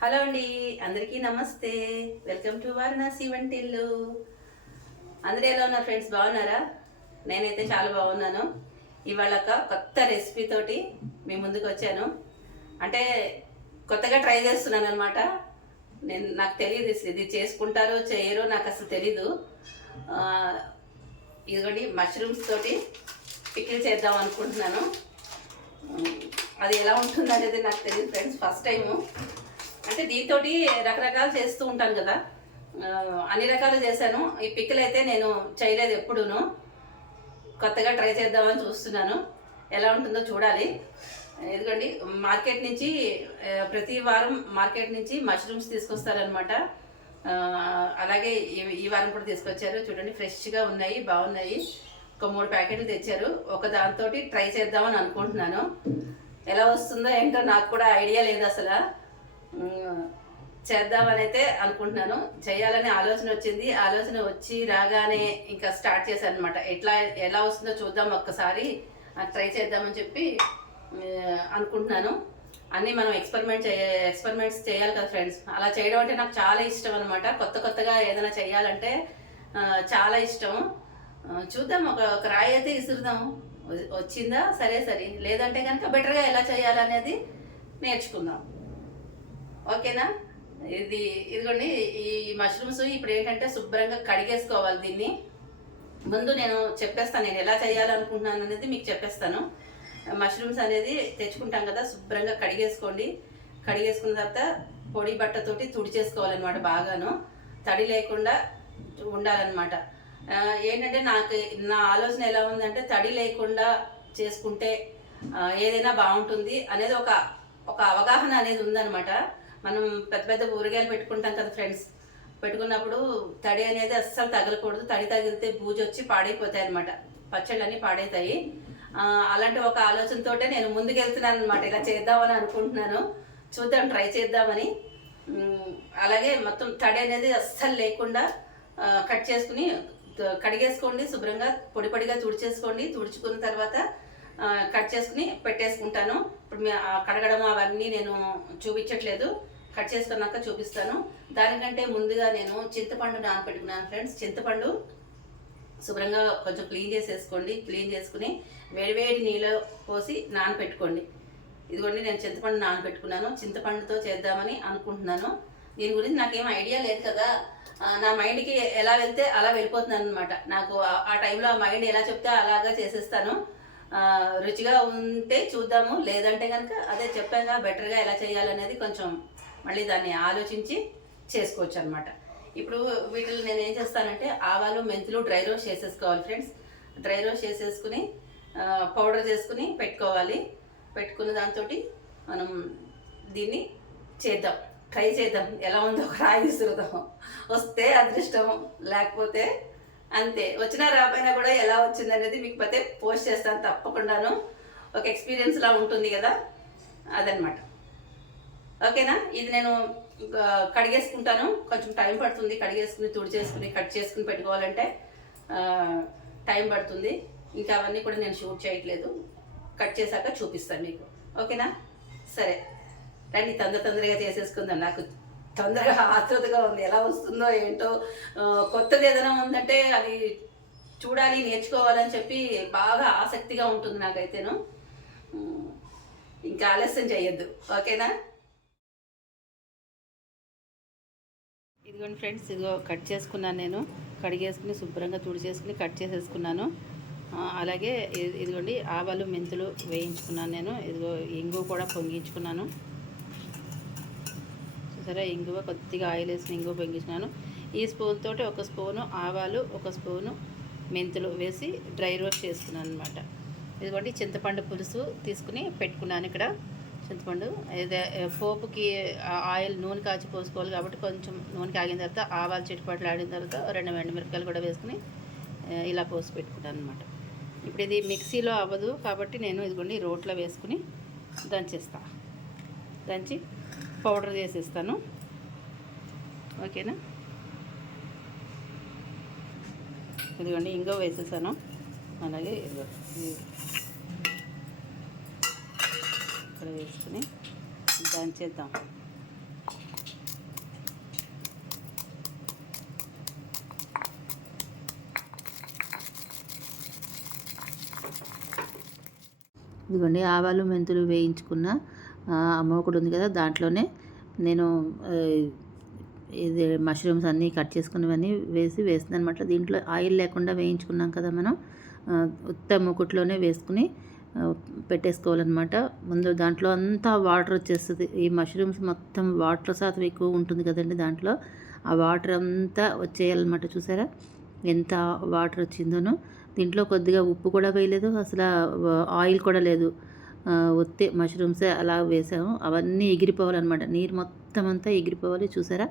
Hello అండి, అందరికీ నమస్తే. వెల్కమ్ టు వారణాసి వంటిల్లు. అందరూ ఎలా ఉన్నారు ఫ్రెండ్స్? బాగున్నారా? నేనైతే చాలా బాగున్నాను. ఇవాళ ఒక కొత్త రెసిపీ తోటి మీ ముందుకు వచ్చాను. అంటే కొత్తగా ట్రై చేస్తున్నాను అనమాట. నాకు తెలియదు ఇది చేసుకుంటారో చేయరో నాకు అసలు తెలీదు. ఇదిగోండి, మష్రూమ్స్ తోటి పికిల్ చేద్దాం అనుకుంటున్నాను. అది ఎలా ఉంటుంది అనేది నాకు తెలియదు ఫ్రెండ్స్, ఫస్ట్ టైము. అంటే దీంతో రకరకాలు చేస్తూ ఉంటాను కదా, అన్ని రకాలు చేశాను. ఈ పిక్కలు అయితే నేను చేయలేదు ఎప్పుడూను. కొత్తగా ట్రై చేద్దామని చూస్తున్నాను. ఎలా ఉంటుందో చూడాలి. ఎందుకండి మార్కెట్ నుంచి ప్రతి వారం మార్కెట్ నుంచి మష్రూమ్స్ తీసుకొస్తారనమాట. అలాగే ఈ వారం కూడా తీసుకొచ్చారు. చూడండి, ఫ్రెష్గా ఉన్నాయి, బాగున్నాయి. ఒక 3 ప్యాకెట్లు తెచ్చారు. ఒక దాంతో ట్రై చేద్దామని అనుకుంటున్నాను. ఎలా వస్తుందో ఏంటో నాకు కూడా ఐడియా లేదు అసలు. చేద్దామని అయితే అనుకుంటున్నాను. చేయాలనే ఆలోచన వచ్చింది. ఆలోచన వచ్చి రాగానే ఇంకా స్టార్ట్ చేశాను అనమాట. ఎలా వస్తుందో చూద్దాం, ఒక్కసారి ట్రై చేద్దామని చెప్పి అనుకుంటున్నాను. అన్నీ మనం ఎక్స్పెరిమెంట్స్ చేయాలి కదా ఫ్రెండ్స్. అలా చేయడం అంటే నాకు చాలా ఇష్టం అనమాట. కొత్తగా ఏదైనా చేయాలంటే చాలా ఇష్టం. చూద్దాం, ఒక రాయి అయితే ఇసురుదాం. వచ్చిందా సరే, లేదంటే కనుక బెటర్గా ఎలా చేయాలనేది నేర్చుకుందాం. ఓకేనా? ఇదిగోండి, ఈ మష్రూమ్స్ ఇప్పుడు ఏంటంటే శుభ్రంగా కడిగేసుకోవాలి. దీన్ని ముందు నేను చెప్పేస్తాను, నేను ఎలా చేయాలనుకుంటున్నాను అనేది మీకు చెప్పేస్తాను. మష్రూమ్స్ అనేది తెచ్చుకుంటాం కదా, శుభ్రంగా కడిగేసుకోండి. కడిగేసుకున్న తర్వాత పొడి బట్టతోటి తుడిచేసుకోవాలన్నమాట. బాగాను తడి లేకుండా ఉండాలన్నమాట. ఏంటంటే నా ఆలోచన ఎలా ఉందంటే, తడి లేకుండా చేసుకుంటే ఏదైనా బాగుంటుంది అనేది ఒక అవగాహన అనేది ఉందన్నమాట. మనం పెద్ద ఊరగాయలు పెట్టుకుంటాం కదా ఫ్రెండ్స్. పెట్టుకున్నప్పుడు తడి అనేది అస్సలు తగలకూడదు. తడి తగిలితే బూజు వచ్చి పాడైపోతాయి అనమాట. పచ్చళ్ళన్నీ పాడైతాయి. అలాంటి ఒక ఆలోచనతోటే నేను ముందుకు వెళ్తున్నాను అనమాట. ఇలా చేద్దామని అనుకుంటున్నాను. చూద్దాం, ట్రై చేద్దామని. అలాగే మొత్తం తడి అనేది అస్సలు లేకుండా కట్ చేసుకుని కడిగేసుకోండి. శుభ్రంగా పొడిగా తుడిచేసుకోండి. తుడుచుకున్న తర్వాత కట్ చేసుకుని పెట్టేసుకుంటాను. ఇప్పుడు కడగడం అవన్నీ నేను చూపించట్లేదు, కట్ చేసుకున్నాక చూపిస్తాను. దానికంటే ముందుగా నేను చింతపండు నానబెట్టుకున్నాను ఫ్రెండ్స్. చింతపండు శుభ్రంగా కొంచెం క్లీన్ చేసేసుకోండి. క్లీన్ చేసుకుని వేడివేడి నీళ్ళు పోసి నానబెట్టుకోండి. ఇదిగోండి, నేను చింతపండు నానబెట్టుకున్నాను. చింతపండుతో చేద్దామని అనుకుంటున్నాను. దీని గురించి నాకేం ఐడియా లేదు కదా. నా మైండ్కి ఎలా వెళ్తే అలా వెళ్ళిపోతున్నాను అనమాట. నాకు ఆ టైంలో ఆ మైండ్ ఎలా చెప్తే అలాగా చేసేస్తాను. రుచిగా ఉంటే చూద్దాము, లేదంటే కనుక అదే చెప్పాక బెటర్గా ఎలా చేయాలనేది కొంచెం మళ్ళీ దాన్ని ఆలోచించి చేసుకోవచ్చు అనమాట. ఇప్పుడు వీటిని నేను ఏం చేస్తానంటే, ఆవాలు మెంతులు డ్రై రోస్ట్ చేసేసుకోవాలి ఫ్రెండ్స్. డ్రై రోస్ట్ చేసేసుకుని పౌడర్ చేసుకుని పెట్టుకోవాలి. పెట్టుకున్న దాంతో మనం దీన్ని చేద్దాం, ట్రై చేద్దాం. ఎలా ఉందో ఒక రాయి విసురుదాం. వస్తే అదృష్టం, లేకపోతే అంతే. వచ్చినా రాపోయినా కూడా ఎలా వచ్చింది అనేది మీకు పోతే పోస్ట్ చేస్తాను తప్పకుండాను. ఒక ఎక్స్పీరియన్స్ లా ఉంటుంది కదా, అదనమాట. ఓకేనా? ఇది నేను కడిగేసుకుంటాను. కొంచెం టైం పడుతుంది. కడిగేసుకుని తుడిచేసుకుని కట్ చేసుకుని పెట్టుకోవాలంటే టైం పడుతుంది. ఇంకా అవన్నీ కూడా నేను షూట్ చేయట్లేదు. కట్ చేశాక చూపిస్తాను మీకు. ఓకేనా? సరే రండి, తొందరగా చేసేసుకుందాం. నాకు తొందరగా ఆతృతగా ఉంది. ఎలా వస్తుందో ఏంటో. కొత్తది ఏదైనా ఉందంటే అది చూడాలి, నేర్చుకోవాలని చెప్పి బాగా ఆసక్తిగా ఉంటుంది నాకైతేను. ఇంకా ఆలస్యం చేయొద్దు. ఓకేనా? ఇదిగోండి ఫ్రెండ్స్, ఇదిగో కట్ చేసుకున్నాను. నేను కడిగేసుకుని శుభ్రంగా తుడిచేసుకుని కట్ చేసేసుకున్నాను. అలాగే ఇదిగోండి, ఆవాలు మెంతులు వేయించుకున్నాను నేను. ఇదిగో ఇంగువ కూడా పొంగించుకున్నాను. సరే, ఇంగువ కొద్దిగా ఆయిల్ వేసుకుని ఇంగువ పొంగించుకున్నాను. ఈ స్పూన్ తోటి ఒక స్పూను ఆవాలు, ఒక స్పూను మెంతులు వేసి డ్రై రోస్ట్ చేసుకున్నాను అనమాట. ఇదిగోండి, చింతపండు పులుసు తీసుకుని పెట్టుకున్నాను ఇక్కడ. చింతపండు పోపుకి ఆయిల్ నూనె కాచి పోసుకోవాలి కాబట్టి కొంచెం నూనె కాగిన తర్వాత ఆవాలు చిట్టుపట్లు ఆడిన తర్వాత 2 ఎండుమిరపకాయలు కూడా వేసుకుని ఇలా పోసి పెట్టుకున్నాను అనమాట. ఇప్పుడు ఇది మిక్సీలో అవ్వదు కాబట్టి నేను ఇదిగోండి రోట్లో వేసుకుని దంచి పౌడర్ చేసేస్తాను. ఓకేనా? ఇదిగోండి, ఇంగువ వేసేసాను. అలాగే ఇక్కడ వేసుకుని దంచేద్దాం. ఇదిగోండి ఆవాలు మెంతులు వేయించుకున్న మూకుడు ఉంది కదా, దాంట్లోనే నేను ఇది మష్రూమ్స్ అన్నీ కట్ చేసుకున్నవన్నీ వేస్తుంది అనమాట. దీంట్లో ఆయిల్ లేకుండా వేయించుకున్నాం కదా మనం, ఉత్త మూకుట్లోనే వేసుకుని పెట్టేసుకోవాలన్నమాట. ముందు దాంట్లో అంతా వాటర్ వచ్చేస్తుంది. ఈ మష్రూమ్స్ మొత్తం వాటర్ శాతం ఎక్కువ ఉంటుంది కదండి దాంట్లో, ఆ వాటర్ అంతా వచ్చేయాలన్నమాట. చూసారా ఎంత వాటర్ వచ్చిందోనో. దీంట్లో కొద్దిగా ఉప్పు కూడా వేయలేదు, అసలు ఆయిల్ కూడా లేదు, ఒత్తే మష్రూమ్సే అలా వేసాము. అవన్నీ ఎగిరిపోవాలన్నమాట, నీరు మొత్తం అంతా ఎగిరిపోవాలి. చూసారా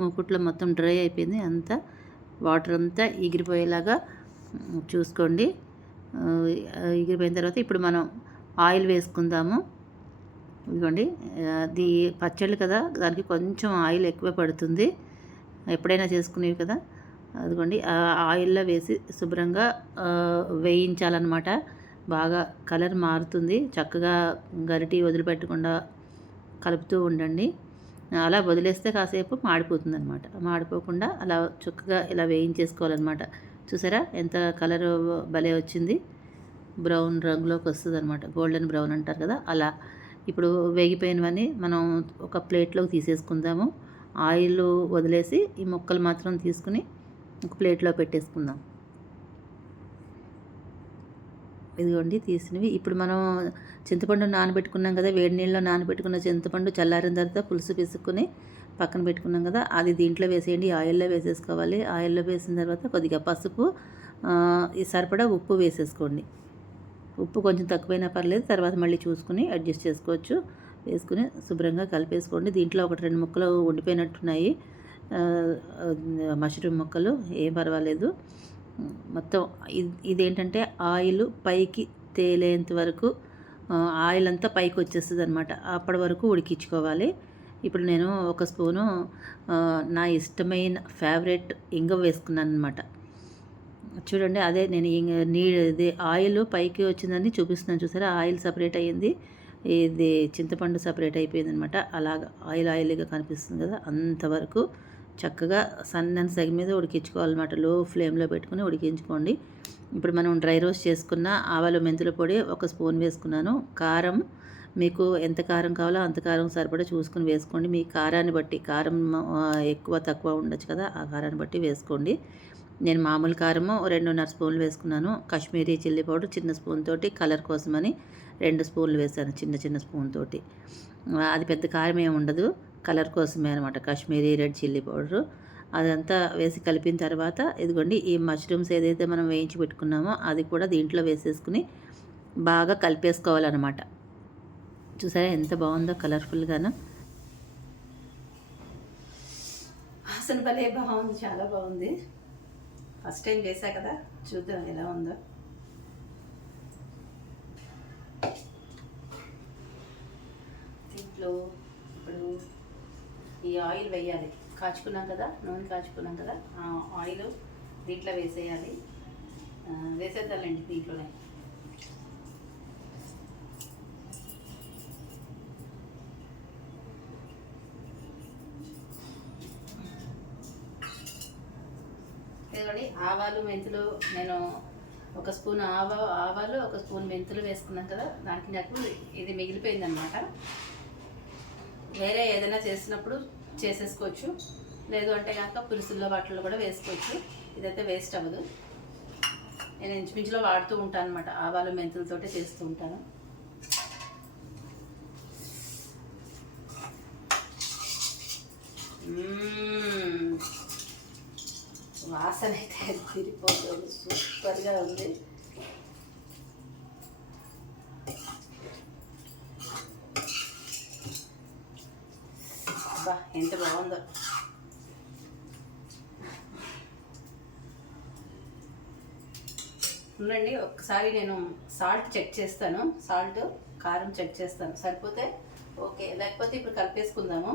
మూకుట్లో మొత్తం డ్రై అయిపోయింది, అంతా వాటర్ అంతా ఎగిరిపోయేలాగా చూసుకోండి. ఎగిరిపోయిన తర్వాత ఇప్పుడు మనం ఆయిల్ వేసుకుందాము. ఇదిగోండి, అది పచ్చళ్ళు కదా, దానికి కొంచెం ఆయిల్ ఎక్కువ పడుతుంది, ఎప్పుడైనా చేసుకునేవి కదా. అదిగోండి ఆయిల్లో వేసి శుభ్రంగా వేయించాలన్నమాట. బాగా కలర్ మారుతుంది, చక్కగా గరిటి వదిలిపెట్టకుండా కలుపుతూ ఉండండి. అలా వదిలేస్తే కాసేపు మాడిపోతుంది అనమాట. మాడిపోకుండా అలా చక్కగా ఇలా వేయించేసుకోవాలన్నమాట. చూసారా ఎంత కలర్ భలే వచ్చింది, బ్రౌన్ రంగులోకి వస్తుంది అనమాట, గోల్డెన్ బ్రౌన్ అంటారు కదా అలా. ఇప్పుడు వేగిపోయినవన్నీ మనం ఒక ప్లేట్లోకి తీసేసుకుందాము. ఆయిల్ వదిలేసి ఈ ముక్కలు మాత్రం తీసుకుని ఒక ప్లేట్లో పెట్టేసుకుందాం. ఇదిగోండి తీసినవి. ఇప్పుడు మనం చింతపండు నానబెట్టుకున్నాం కదా, వేడి నీళ్ళలో నానబెట్టుకున్న చింతపండు చల్లారిన తర్వాత పులుసు పిసుకుని పక్కన పెట్టుకున్నాం కదా, అది దీంట్లో వేసేయండి. ఆయిల్లో వేసేసుకోవాలి. ఆయిల్లో వేసిన తర్వాత కొద్దిగా పసుపు, ఈ సరిపడా ఉప్పు వేసేసుకోండి. ఉప్పు కొంచెం తక్కువైనా పర్లేదు, తర్వాత మళ్ళీ చూసుకుని అడ్జస్ట్ చేసుకోవచ్చు. వేసుకుని శుభ్రంగా కలిపేసుకోండి. దీంట్లో 1-2 ముక్కలు ఉండిపోయినట్టున్నాయి, మష్రూమ్ ముక్కలు, ఏం పర్వాలేదు. మొత్తం ఇదేంటంటే ఆయిల్ పైకి తేలేంత వరకు, ఆయిల్ అంతా పైకి వచ్చేస్తుంది అనమాట, అప్పటి వరకు ఉడికించుకోవాలి. ఇప్పుడు నేను 1 స్పూను నా ఇష్టమైన ఫేవరెట్ ఇంగువ వేసుకున్నాను అనమాట. చూడండి, అదే నేను ఇది ఆయిల్ పైకి వచ్చిందని చూపిస్తున్నాను. చూసారా ఆయిల్ సపరేట్ అయ్యింది, ఇది చింతపండు సపరేట్ అయిపోయింది అనమాట. అలాగా ఆయిల్గా కనిపిస్తుంది కదా, అంతవరకు చక్కగా సన్నని సెగ మీద ఉడికించుకోవాలన్నమాట. లో ఫ్లేమ్లో పెట్టుకుని ఉడికించుకోండి. ఇప్పుడు మనం డ్రై రోస్ట్ చేసుకున్న ఆవాలు మెంతుల పొడి 1 స్పూన్ వేసుకున్నాను. కారం మీకు ఎంత కారం కావాలో అంత కారం సరిపడా చూసుకుని వేసుకోండి. మీ కారాన్ని బట్టి, కారం ఎక్కువ తక్కువ ఉండొచ్చు కదా, ఆ కారాన్ని బట్టి వేసుకోండి. నేను మామూలు కారము 2.5 స్పూన్లు వేసుకున్నాను. కాశ్మీరీ చిల్లీ పౌడర్ చిన్న స్పూన్ తోటి కలర్ కోసమని 2 స్పూన్లు వేసాను, చిన్న స్పూన్ తోటి. అది పెద్ద కారం ఏమి ఉండదు, కలర్ కోసమే అనమాట, కాశ్మీరీ రెడ్ చిల్లీ పౌడరు. అదంతా వేసి కలిపిన తర్వాత ఇదిగోండి ఈ మష్రూమ్స్ ఏదైతే మనం వేయించి పెట్టుకున్నామో అది కూడా దీంట్లో వేసేసుకుని బాగా కలిపేసుకోవాలన్నమాట. చూసారా ఎంత బాగుందో కలర్ఫుల్గాను. వాసన భలే బాగుంది, చాలా బాగుంది. ఫస్ట్ టైం వేసా కదా, చూద్దాం ఎలా ఉందో. దీంట్లో ఇప్పుడు ఈ ఆయిల్ వేయాలి, కాచుకున్నాం కదా, నూనె కాచుకున్నాం కదా, ఆ ఆయిల్ దీంట్లో వేసేయాలి. వేసేద్దామండి దీంట్లోనే. ఇదిగోండి ఆవాలు మెంతులు, నేను 1 స్పూన్ ఆవాలు 1 స్పూన్ మెంతులు వేసుకున్నాను కదా, దానికి నాకు ఇది మిగిలిపోయింది అనమాట. వేరే ఏదైనా చేసినప్పుడు చేసేసుకోవచ్చు, లేదు అంటే కనుక పులుసుల్లో వాటిల్లో కూడా వేసుకోవచ్చు. ఇదైతే వేస్ట్ అవ్వదు. నేను ఇంచుమించులో వాడుతూ ఉంటాను అనమాట, ఆవాలు మెంతులతోటే చేస్తూ ఉంటాను. వాసన అయితే తిరిగిపోతుంది, సూపర్గా ఉంది. అబ్బా ఎంత బాగుందో. ఉండండి ఒక్కసారి నేను సాల్ట్ చెక్ చేస్తాను, కారం చెక్ చేస్తాను, సరిపోతే ఓకే, లేకపోతే ఇప్పుడు కలిపేసుకుందాము.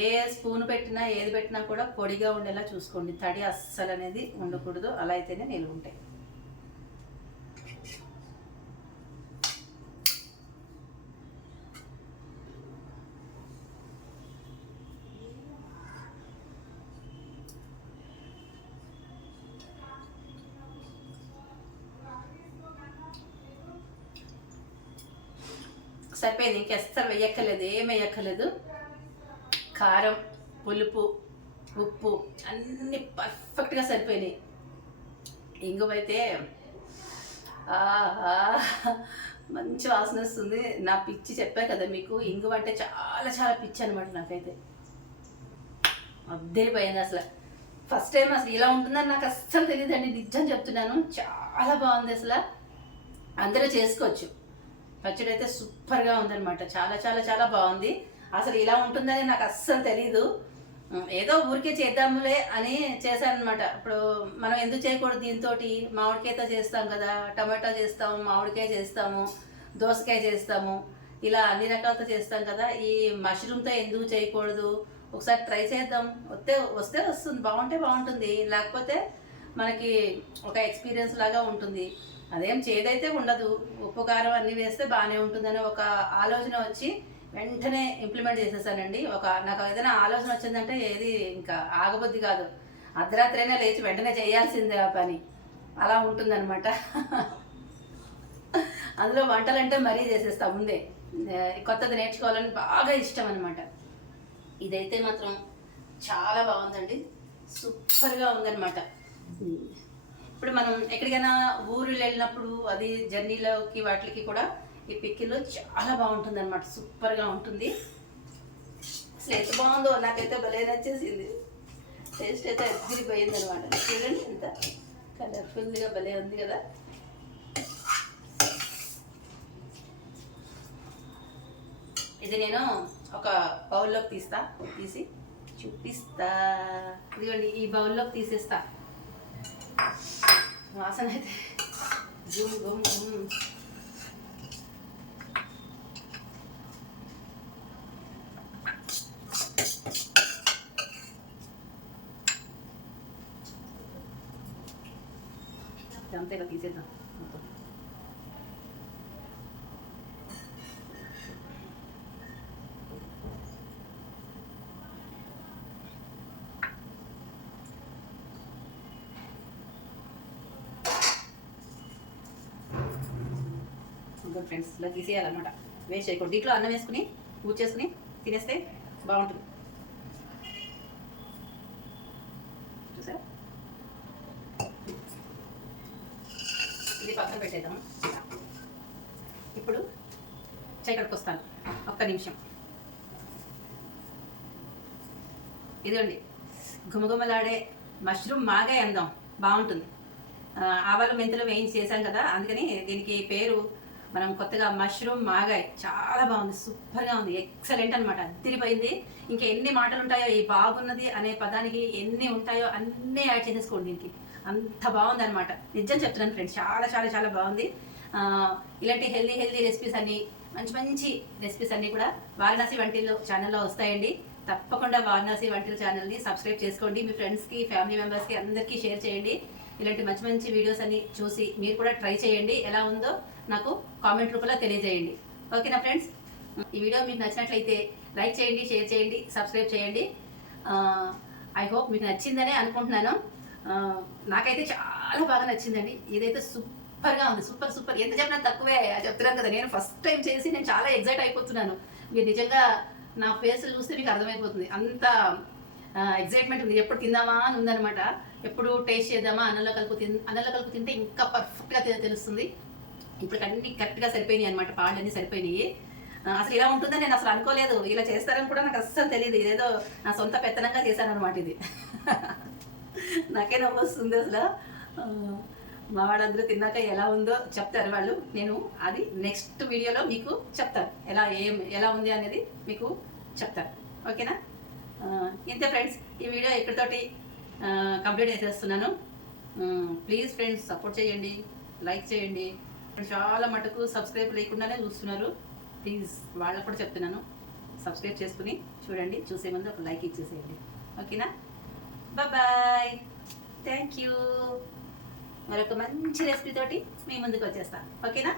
ఏ స్పూన్ పెట్టినా ఏది పెట్టినా కూడా పొడిగా ఉండేలా చూసుకోండి, తడి అస్సలు అనేది ఉండకూడదు, అలా అయితేనే నిలువ ఉంటాయి. సరిపోయింది. ఇంక అస్సలు వేయక్కర్లేదు, ఏం వేయక్కర్లేదు. కారం, పులుపు, ఉప్పు అన్నీ పర్ఫెక్ట్గా సరిపోయినాయి. ఇంగువ అయితే మంచి వాసన వస్తుంది. నా పిచ్చి చెప్పా కదా మీకు, ఇంగువ అంటే చాలా చాలా పిచ్చి అనమాట నాకైతే. అద్దరిపోయింది అసలు. ఫస్ట్ టైం అసలు ఇలా ఉంటుందని నాకు అస్సలు తెలియదండి, నిజం చెప్తున్నాను. చాలా బాగుంది అసలు. అందరూ చేసుకోవచ్చు. పచ్చడి అయితే సూపర్గా ఉందన్నమాట. చాలా చాలా చాలా బాగుంది. అసలు ఇలా ఉంటుందని నాకు అస్సలు తెలీదు. ఏదో ఊరికే చేద్దాములే అని చేశానమాట. ఇప్పుడు మనం ఎందుకు చేయకూడదు, దీంతో మామిడికాయతో చేస్తాం కదా, టమాటా చేస్తాము, మామిడికాయ చేస్తాము, దోసకాయ చేస్తాము, ఇలా అన్ని రకాలతో చేస్తాం కదా, ఈ మష్రూమ్తో ఎందుకు చేయకూడదు, ఒకసారి ట్రై చేద్దాం. వస్తే వస్తుంది, బాగుంటే బాగుంటుంది, లేకపోతే మనకి ఒక ఎక్స్పీరియన్స్ లాగా ఉంటుంది. అదేం చేదైతే ఉండదు, ఉప్పు కారం అన్నీ వేస్తే బాగానే ఉంటుందని ఒక ఆలోచన వచ్చి వెంటనే ఇంప్లిమెంట్ చేసేసానండి. నాకు ఏదైనా ఆలోచన వచ్చిందంటే ఏది ఇంకా ఆగబుద్ధి కాదు, అర్ధరాత్రైనా లేచి వెంటనే చేయాల్సిందే ఆ పని, అలా ఉంటుందన్నమాట. అందులో వంటలంటే మరీ చేసేస్తా ముందే, కొత్తది నేర్చుకోవాలని బాగా ఇష్టం అనమాట. ఇదైతే మాత్రం చాలా బాగుందండి, సూపర్గా ఉందన్నమాట. ఇప్పుడు మనం ఎక్కడికైనా ఊరు వెళ్ళినప్పుడు అది జర్నీలోకి వాటికి కూడా ఈ పిక్కిల్ చాలా బాగుంటుంది అనమాట, సూపర్గా ఉంటుంది. అసలు ఎంత బాగుందో నాకైతే భలే నచ్చేసింది. టేస్ట్ అయితే అదిరిపోయింది అనమాట. చూడండి ఎంత కలర్ఫుల్గా భలే ఉంది కదా. ఇది నేను ఒక బౌల్లోకి తీసి చూపిస్తా. ఇదిగోండి, ఈ బౌల్లోకి తీసేస్తా. వాసన అయితే జూమ్ గుమ్ గుమ్. అంతేగా తీసేద్దాం మొత్తం. ఇంకా ఫ్రెండ్స్ ఇలా తీసేయాలన్నమాట, వేస్ట్ చేయకూడదు. దీంట్లో అన్నం వేసుకుని ఊడ్చేసుకుని తినేస్తే బాగుంటుంది. చూసారా, ఇది పక్కన పెట్టేద్దాం. ఇప్పుడు చేయి కడుక్కొస్తాను, ఒక్క నిమిషం. ఇదిగోండి, గుమగుమలాడే మష్రూమ్ మాగాయ అందాం, బాగుంటుంది. ఆవాలు మెంతులు వేయించి చేశాం కదా, అందుకని దీనికి పేరు మనం కొత్తగా మష్రూమ్ మాగాయ్. చాలా బాగుంది, సూపర్గా ఉంది, ఎక్సలెంట్ అనమాట, అదిరిపోయింది. ఇంకా ఎన్ని మాటలు ఉంటాయో ఈ బాగున్నది అనే పదానికి, ఎన్ని ఉంటాయో అన్నీ యాడ్ చేసేసుకోండి దీనికి, అంత బాగుంది అనమాట. నిజం చెప్తున్నాను ఫ్రెండ్స్, చాలా చాలా చాలా బాగుంది. ఇలాంటి హెల్దీ రెసిపీస్ అన్నీ, మంచి రెసిపీస్ అన్నీ కూడా వారణాసి వంటిల్లు ఛానల్లో వస్తాయండి. తప్పకుండా వారణాసి వంటిల్లు ఛానల్ని సబ్స్క్రైబ్ చేసుకోండి. మీ ఫ్రెండ్స్కి, ఫ్యామిలీ మెంబర్స్కి అందరికీ షేర్ చేయండి. ఇలాంటి మంచి వీడియోస్ అన్ని చూసి మీరు కూడా ట్రై చేయండి. ఎలా ఉందో నాకు కామెంట్ రూపంలో తెలియజేయండి. ఓకేనా ఫ్రెండ్స్, ఈ వీడియో మీకు నచ్చినట్లయితే లైక్ చేయండి, షేర్ చేయండి, సబ్స్క్రైబ్ చేయండి. ఐ హోప్ మీకు నచ్చిందనే అనుకుంటున్నాను. నాకైతే చాలా బాగా నచ్చిందండి. ఇదైతే సూపర్గా ఉంది, సూపర్. ఎంత చెప్పినా తక్కువే చెప్తున్నాను కదా. నేను ఫస్ట్ టైం చేసి నేను చాలా ఎగ్జైట్ అయిపోతున్నాను. మీరు నిజంగా నా ఫేస్లు చూస్తే మీకు అర్థమైపోతుంది, అంత ఎగ్జైట్మెంట్ ఉంది. ఎప్పుడు తిందామా అని ఉందనమాట, ఎప్పుడు టేస్ట్ చేద్దామా, అన్నంలో కలుపు తింటే ఇంకా పర్ఫెక్ట్గా తెలుస్తుంది. ఇప్పుడు అన్నీ కరెక్ట్గా సరిపోయినాయి అనమాట, పాళ్ళన్నీ సరిపోయినాయి. అసలు ఇలా ఉంటుందని నేను అసలు అనుకోలేదు, ఇలా చేస్తారని కూడా నాకు అస్సలు తెలియదు. ఇదేదో నా సొంత పెత్తనంగా చేశాను అనమాట ఇది. నాకే నవ్వు వస్తుంది అసలు. మా వాళ్ళందరూ తిన్నాక ఎలా ఉందో చెప్తారు వాళ్ళు, నేను అది నెక్స్ట్ వీడియోలో మీకు చెప్తాను, ఎలా ఉంది అనేది మీకు చెప్తాను. ఓకేనా, ఇంతే ఫ్రెండ్స్, ఈ వీడియో ఇక్కడితోటి కంప్లీట్ చేసేస్తున్నాను. ప్లీజ్ ఫ్రెండ్స్ సపోర్ట్ చేయండి, లైక్ చేయండి. చాలా మటుకు సబ్స్క్రైబ్ లేకుండానే చూస్తున్నారు. ప్లీజ్ వాళ్ళకు కూడా చెప్తున్నాను, సబ్స్క్రైబ్ చేసుకుని చూడండి. చూసే ముందు ఒక లైక్ ఇచ్చేసేయండి. ఓకేనా, బాయ్, థ్యాంక్ యూ. మరొక మంచి రెసిపీ తోటి మీ ముందుకు వచ్చేస్తాను. ఓకేనా.